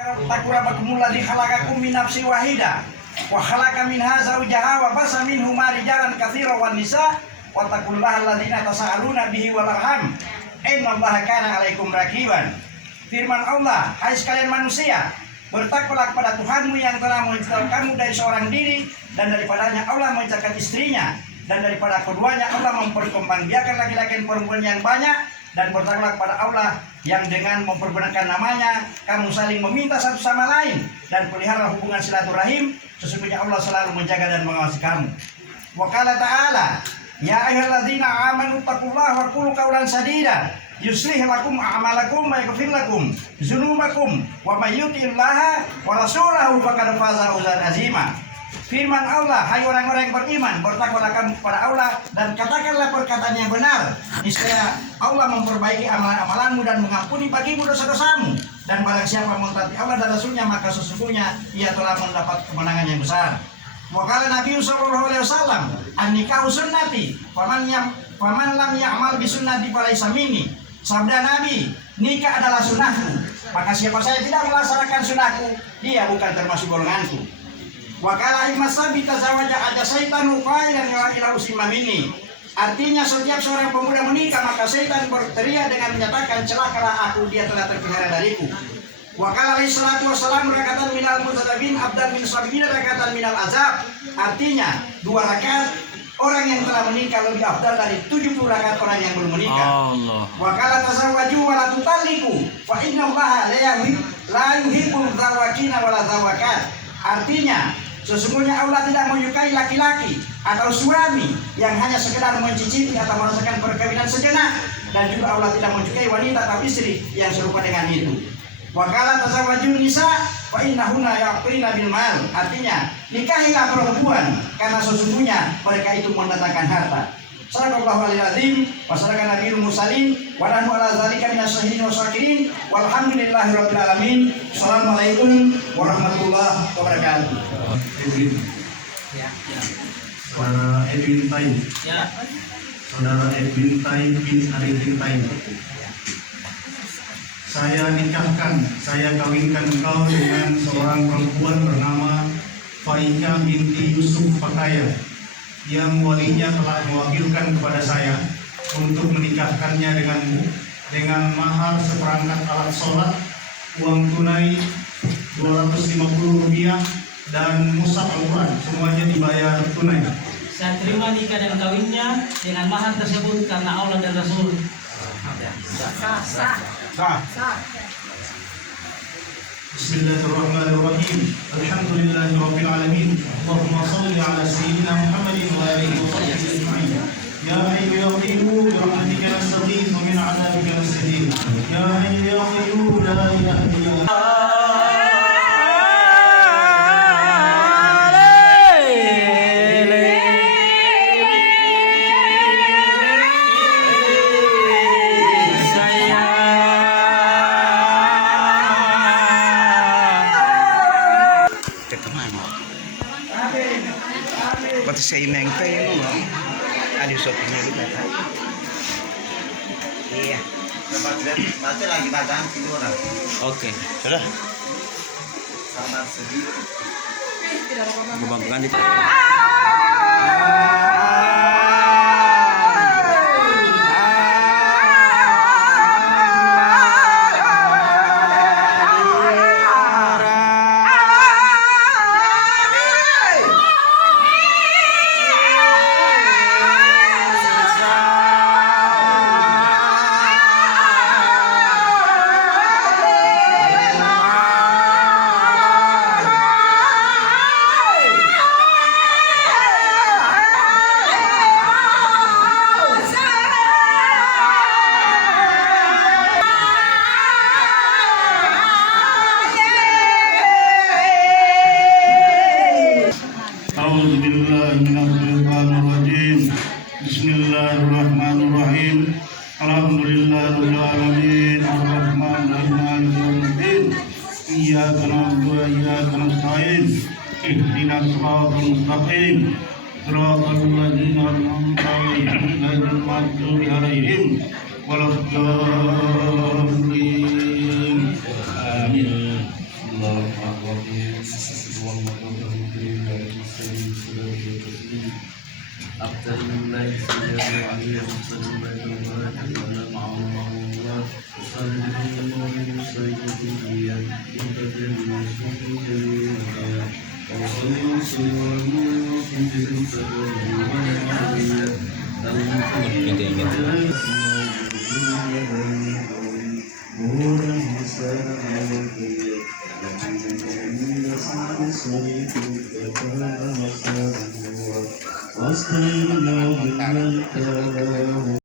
Takurabakumul ladzi khalaqakum min nafsin wahidah wa khalaqa minha zawjaha wa basa minhuma rijalan katsiran wan nisa wa taqullaha alladzina tasaaluna bihi wal arham innallaha kana 'alaikum raqiban. Firman Allah, hai sekalian manusia, bertakwalah kepada Tuhanmu yang telah menciptakan kamu dari seorang diri, dan daripadanya Allah menciptakan istrinya, dan daripada keduanya Allah memperkembangbiakan laki-laki dan perempuan yang banyak. Dan bertakwalah kepada Allah yang dengan mempergunakan namanya kamu saling meminta satu sama lain, dan pelihara hubungan silaturahim. Sesungguhnya Allah selalu menjaga dan mengawasi kamu. Wa qala ta'ala, ya ayyuhalladzina amanu taqullaha wa qulu qawlan sadida yuslih lakum a'malakum wa yaghfir lakum dzunubakum wa may yuti'illaha wa rasulahu faqad faza fawzan azima. Firman Allah, hai orang-orang yang beriman, bertakwalah kamu kepada Allah dan katakanlah perkataan yang benar. Niscaya Allah memperbaiki amalan-amalanmu dan mengampuni bagimu dosa-dosamu. Dan barang siapa mentaati Allah dan Rasulnya, maka sesungguhnya ia telah mendapat kemenangan yang besar. Wa qala Nabi sallallahu alaihi wasallam, an-nikahu sunnati, faman lam ya'mal bi sunnati falaysa minni. Sabda Nabi, nikah adalah sunnahku, maka siapa saya tidak melaksanakan sunnahku, dia bukan termasuk golonganku. Wakala imasabi tazawaja aja syaitan qailan ila usima minni. Artinya setiap seorang pemuda menikah, maka syaitan berteriak dengan menyatakan, celakalah aku, dia telah terpelihara dariku. Wakala alaihi salatu wassalam rakatan minal mutadabin abdan min sab'in rakatan minal azab. Artinya 2 rakaat orang yang telah menikah lebih afdal dari 70 rakaat orang yang belum menikah. Wakala tazawwaju wa la tutalliqu fa innallaha la yuhibbul zawakina wa la zawakat. Artinya sesungguhnya Allah tidak menyukai laki-laki atau suami yang hanya sekedar mencicipi atau merasakan perkawinan sejenak, dan juga Allah tidak menyukai wanita atau istri yang serupa dengan itu. Wakala tazawwajun nisa fa innahunna yaqina bil mal. Artinya nikahilah perempuan karena sesungguhnya mereka itu mendatangkan harta. Sallallahu alaihi wasallam wa sallallahu nabiyul mursalin wa nahnu ala zalika minas syahidin wasyakirin walhamdulillahirabbil alamin. Assalamualaikum warahmatullahi wabarakatuh. Saudara Edwin Tain, Saudara Edwin Tain bin Arifin Tain, saya nikahkan, saya kawinkan engkau dengan seorang perempuan bernama Faika binti Yusuf Pakaya, yang walinya telah mewakilkan kepada saya untuk menikahkannya denganmu dengan mahar seperangkat alat sholat, uang tunai Rp250 dan mushaf Al-Quran, semuanya dibayar tunai. Saya terima nikah dan kawinnya dengan mahar tersebut karena Allah dan Rasul. Bismillahirrahmanirrahim. Alhamdulillahirabbil alamin. Allahumma shalli ala sayyidina Muhammadin wa alihi wa sahbihi ajma'in. Ya hayyu ya qayyum bi rahmatika nastaghith wa min 'adzabika nasta'in. Ya hayyu ya qayyum la ilaha illa anta. Pati sa imeng kayo no? Ano sa pinili ka? Iya. Baca lagi bagang tidur. Oke. Sudah. Sama sedih. Bubangkan dito. Bismillahirrahmanirrahim. Alhamdulillahirabbil alamin. Arrahmanirrahim. Maliki yaumiddin. Iyyaka na'budu wa iyyaka nasta'in. Ihdinas siratal mustaqim. Shiratal ladzina an'amta 'alaihim ghairil maghdubi 'alaihim waladdallin. Amin. واستعينوا بالله